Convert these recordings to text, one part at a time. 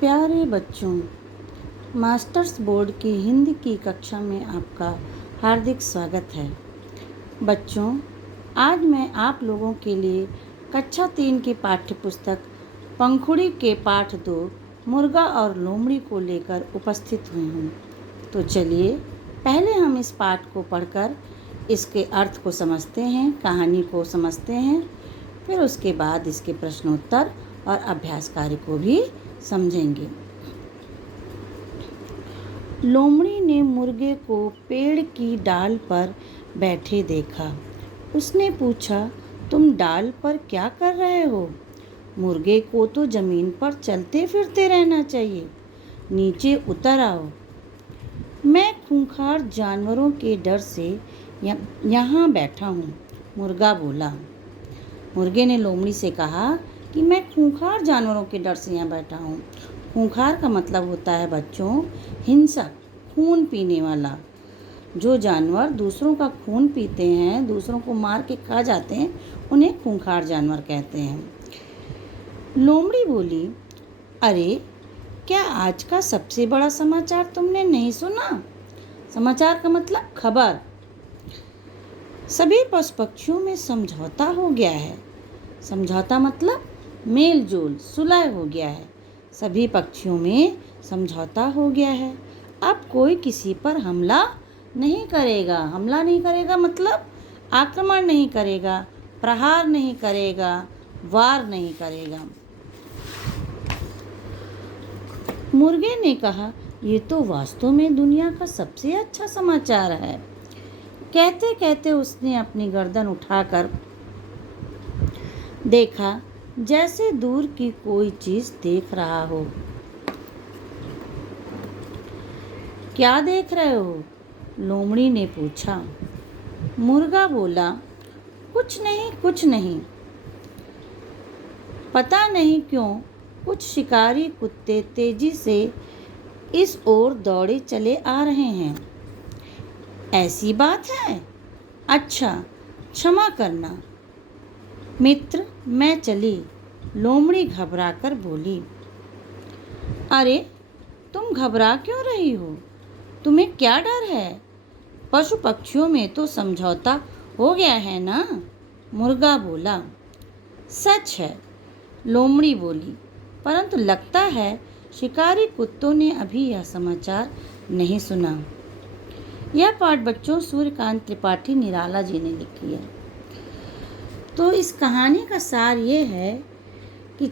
प्यारे बच्चों, masters board की हिंदी की कक्षा में आपका हार्दिक स्वागत है। बच्चों, आज मैं आप लोगों के लिए कक्षा 3 की पाठ्य पुस्तक पंखुड़ी के पाठ 2 मुर्गा और लोमड़ी को लेकर उपस्थित हुई हूँ। तो चलिए पहले हम इस पाठ को पढ़कर इसके अर्थ को समझते हैं, कहानी को समझते हैं, फिर उसके बाद इसके प्रश्नोत्तर और अभ्यास कार्य को भी समझेंगे। लोमड़ी ने मुर्गे को पेड़ की डाल पर बैठे देखा। उसने पूछा, तुम डाल पर क्या कर रहे हो? मुर्गे को तो जमीन पर चलते फिरते रहना चाहिए, नीचे उतर आओ। मैं खूंखार जानवरों के डर से यहाँ बैठा हूँ, मुर्गा बोला। मुर्गे ने लोमड़ी से कहा कि मैं खूंखार जानवरों के डर से यहाँ बैठा हूँ। खूंखार का मतलब होता है बच्चों हिंसक, खून पीने वाला। जो जानवर दूसरों का खून पीते हैं, दूसरों को मार के खा जाते हैं, उन्हें खूंखार जानवर कहते हैं। लोमड़ी बोली, अरे क्या आज का सबसे बड़ा समाचार तुमने नहीं सुना? समाचार का मतलब खबर। सभी पशु पक्षियों में समझौता हो गया है। समझौता मतलब मेल जोल, सुलह हो गया है। सभी पक्षियों में समझौता हो गया है। अब कोई किसी पर हमला नहीं करेगा। हमला नहीं करेगा मतलब आक्रमण नहीं करेगा, प्रहार नहीं करेगा, वार नहीं करेगा। मुर्गे ने कहा, ये तो वास्तव में दुनिया का सबसे अच्छा समाचार है। कहते कहते उसने अपनी गर्दन उठाकर देखा, जैसे दूर की कोई चीज देख रहा हो। क्या देख रहे हो? लोमड़ी ने पूछा। मुर्गा बोला, कुछ नहीं, कुछ नहीं। पता नहीं क्यों कुछ शिकारी कुत्ते तेजी से इस ओर दौड़े चले आ रहे हैं। ऐसी बात है? अच्छा, क्षमा करना मित्र, मैं चली। लोमड़ी घबराकर बोली। अरे तुम घबरा क्यों रही हो? तुम्हें क्या डर है? पशु पक्षियों में तो समझौता हो गया है ना? मुर्गा बोला। सच है, लोमड़ी बोली, परंतु लगता है शिकारी कुत्तों ने अभी यह समाचार नहीं सुना। यह पाठ बच्चों सूर्यकांत त्रिपाठी निराला जी ने लिखी है। तो इस कहानी का सार ये है कि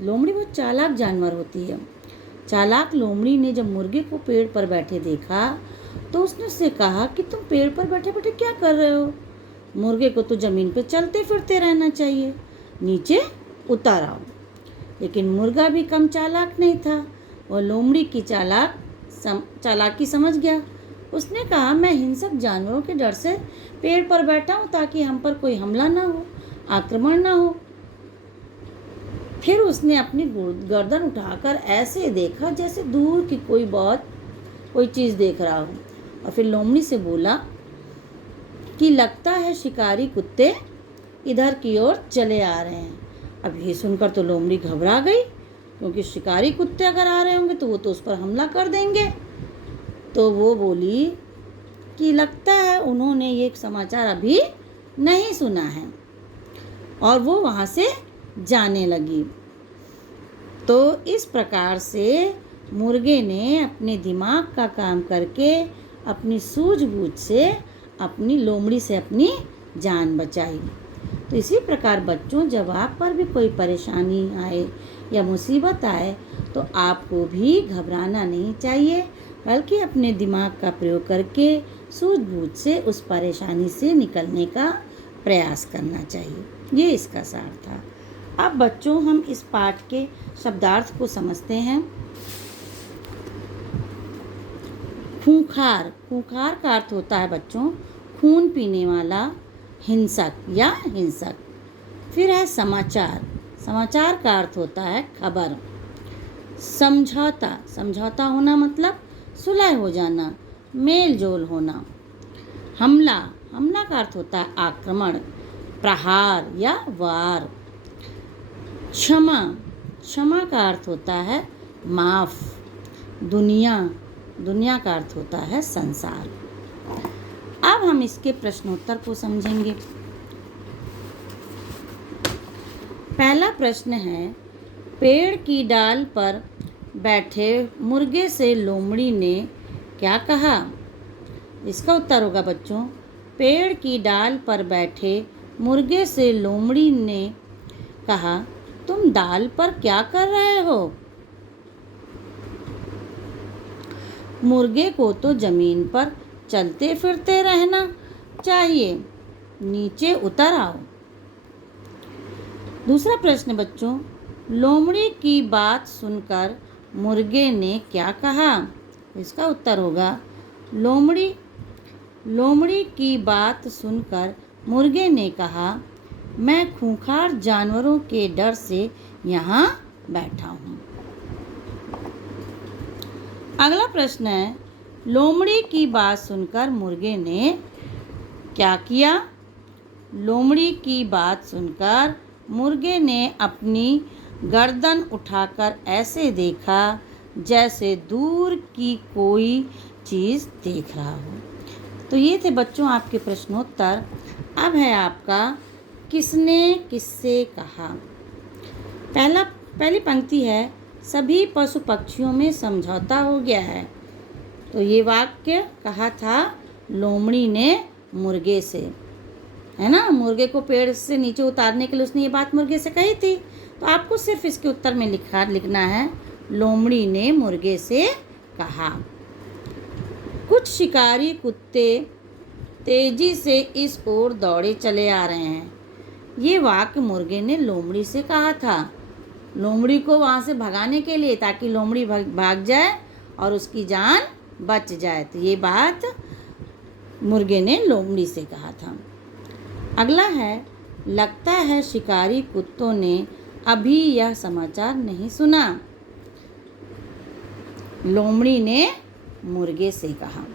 लोमड़ी बहुत चालाक जानवर होती है। चालाक लोमड़ी ने जब मुर्गे को पेड़ पर बैठे देखा तो उसने उससे कहा कि तुम पेड़ पर बैठे बैठे क्या कर रहे हो? मुर्गे को तो जमीन पे चलते फिरते रहना चाहिए, नीचे उतर आओ। लेकिन मुर्गा भी कम चालाक नहीं था। वह लोमड़ी की चालाकी समझ गया। उसने कहा, मैं हिंसक जानवरों के डर से पेड़ पर बैठा हूँ ताकि हम पर कोई हमला ना हो, आक्रमण ना हो। फिर उसने अपनी गर्दन उठाकर ऐसे देखा जैसे दूर की कोई चीज़ देख रहा हो। और फिर लोमड़ी से बोला कि लगता है शिकारी कुत्ते इधर की ओर चले आ रहे हैं। अब ये सुनकर तो लोमड़ी घबरा गई, क्योंकि शिकारी कुत्ते अगर आ रहे होंगे तो वो तो उस पर हमला कर देंगे। तो वो बोली कि लगता है उन्होंने ये समाचार अभी नहीं सुना है, और वो वहाँ से जाने लगी। तो इस प्रकार से मुर्गे ने अपने दिमाग का काम करके अपनी सूझबूझ से अपनी लोमड़ी से अपनी जान बचाई। तो इसी प्रकार बच्चों, जब आप पर भी कोई परेशानी आए या मुसीबत आए तो आपको भी घबराना नहीं चाहिए, बल्कि अपने दिमाग का प्रयोग करके सूझबूझ से उस परेशानी से निकलने का प्रयास करना चाहिए। ये इसका सार था। अब बच्चों, हम इस पाठ के शब्दार्थ को समझते हैं। खूंखार, खूंखार का अर्थ होता है बच्चों खून पीने वाला, हिंसक या हिंसक। फिर है समाचार, समाचार का अर्थ होता है खबर। समझौता, समझौता होना मतलब सुलह हो जाना, मेल जोल होना। हमला, हमला का अर्थ होता है आक्रमण, प्रहार या वार। क्षमा, क्षमा का अर्थ होता है माफ। दुनिया, दुनिया का अर्थ होता है संसार। अब हम इसके प्रश्नोत्तर को समझेंगे। पहला प्रश्न है, पेड़ की डाल पर बैठे मुर्गे से लोमड़ी ने क्या कहा? इसका उत्तर होगा बच्चों, पेड़ की डाल पर बैठे मुर्गे से लोमड़ी ने कहा, तुम डाल पर क्या कर रहे हो? मुर्गे को तो जमीन पर चलते फिरते रहना चाहिए, नीचे उतर आओ। दूसरा प्रश्न बच्चों, लोमड़ी की बात सुनकर मुर्गे ने क्या कहा? इसका उत्तर होगा, लोमड़ी की बात सुनकर मुर्गे ने कहा, मैं खूंखार जानवरों के डर से यहाँ बैठा हूँ। अगला प्रश्न है, लोमड़ी की बात सुनकर मुर्गे ने क्या किया? लोमड़ी की बात सुनकर मुर्गे ने अपनी गर्दन उठाकर ऐसे देखा जैसे दूर की कोई चीज़ देख रहा हो। तो ये थे बच्चों आपके प्रश्नोत्तर। अब है आपका किसने किससे कहा। पहली पंक्ति है, सभी पशु पक्षियों में समझौता हो गया है। तो ये वाक्य कहा था लोमड़ी ने मुर्गे से, है ना। मुर्गे को पेड़ से नीचे उतारने के लिए उसने ये बात मुर्गे से कही थी। तो आपको सिर्फ इसके उत्तर में लिखना है, लोमड़ी ने मुर्गे से कहा। कुछ शिकारी कुत्ते तेजी से इस ओर दौड़े चले आ रहे हैं। ये वाक्य मुर्गे ने लोमड़ी से कहा था, लोमड़ी को वहाँ से भगाने के लिए, ताकि लोमड़ी भाग जाए और उसकी जान बच जाए। तो ये बात मुर्गे ने लोमड़ी से कहा था। अगला है, लगता है शिकारी कुत्तों ने अभी यह समाचार नहीं सुना। लोमड़ी ने मुर्गे से कहा।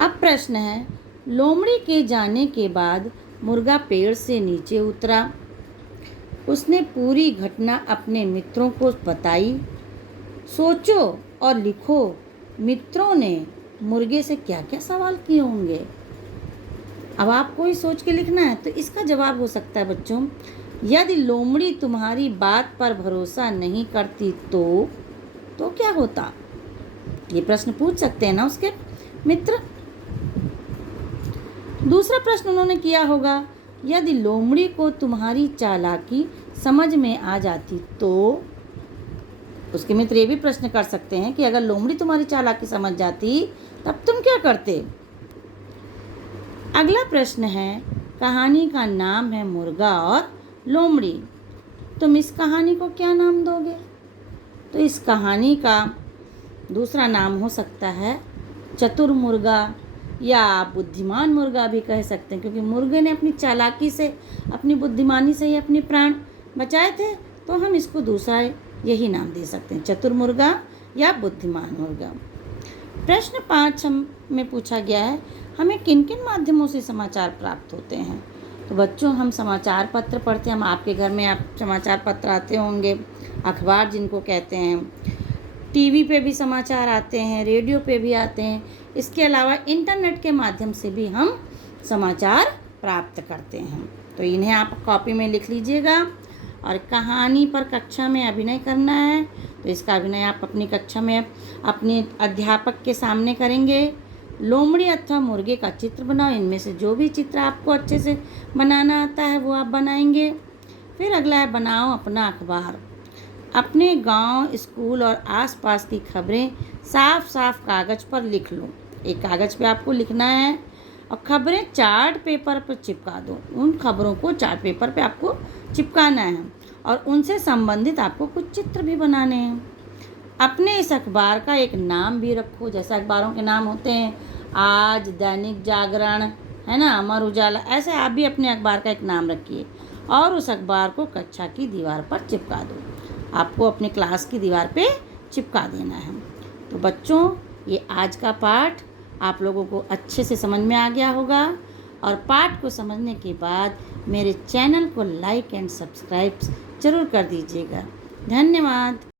अब प्रश्न है, लोमड़ी के जाने के बाद मुर्गा पेड़ से नीचे उतरा। उसने पूरी घटना अपने मित्रों को बताई। सोचो और लिखो, मित्रों ने मुर्गे से क्या क्या सवाल किए होंगे। अब आपको ही सोच के लिखना है। तो इसका जवाब हो सकता है बच्चों, यदि लोमड़ी तुम्हारी बात पर भरोसा नहीं करती तो क्या होता? ये प्रश्न पूछ सकते हैं ना उसके मित्र। दूसरा प्रश्न उन्होंने किया होगा, यदि लोमड़ी को तुम्हारी चालाकी समझ में आ जाती तो। उसके मित्र ये भी प्रश्न कर सकते हैं कि अगर लोमड़ी तुम्हारी चालाकी समझ जाती तब तुम क्या करते। अगला प्रश्न है, कहानी का नाम है मुर्गा और लोमड़ी। तुम इस कहानी को क्या नाम दोगे? तो इस कहानी का दूसरा नाम हो सकता है चतुर मुर्गा, या बुद्धिमान मुर्गा भी कह सकते हैं, क्योंकि मुर्गे ने अपनी चालाकी से, अपनी बुद्धिमानी से ही अपने प्राण बचाए थे। तो हम इसको दूसरा यही नाम दे सकते हैं, चतुर मुर्गा या बुद्धिमान मुर्गा। प्रश्न 5 में पूछा गया है, हमें किन किन माध्यमों से समाचार प्राप्त होते हैं? तो बच्चों, हम समाचार पत्र पढ़ते हैं। हम आपके घर में आप समाचार पत्र आते होंगे, अखबार जिनको कहते हैं। टीवी पे भी समाचार आते हैं, रेडियो पे भी आते हैं। इसके अलावा इंटरनेट के माध्यम से भी हम समाचार प्राप्त करते हैं। तो इन्हें आप कॉपी में लिख लीजिएगा। और कहानी पर कक्षा में अभिनय करना है, तो इसका अभिनय आप अपनी कक्षा में अपने अध्यापक के सामने करेंगे। लोमड़ी अथवा मुर्गे का चित्र बनाओ। इनमें से जो भी चित्र आपको अच्छे से बनाना आता है वो आप बनाएंगे। फिर अगला है, बनाओ अपना अखबार। अपने गांव, स्कूल और आसपास की खबरें साफ साफ कागज़ पर लिख लो। एक कागज़ पे आपको लिखना है और खबरें चार्ट पेपर पर चिपका दो। उन खबरों को चार्ट पेपर पे आपको चिपकाना है और उनसे संबंधित आपको कुछ चित्र भी बनाने हैं। अपने इस अखबार का एक नाम भी रखो। जैसे अखबारों के नाम होते हैं आज, दैनिक जागरण, है ना, अमर उजाला, ऐसे आप भी अपने अखबार का एक नाम रखिए और उस अखबार को कक्षा की दीवार पर चिपका दो। आपको अपने क्लास की दीवार पे चिपका देना है। तो बच्चों, ये आज का पाठ आप लोगों को अच्छे से समझ में आ गया होगा। और पाठ को समझने के बाद मेरे चैनल को लाइक एंड सब्सक्राइब ज़रूर कर दीजिएगा। धन्यवाद।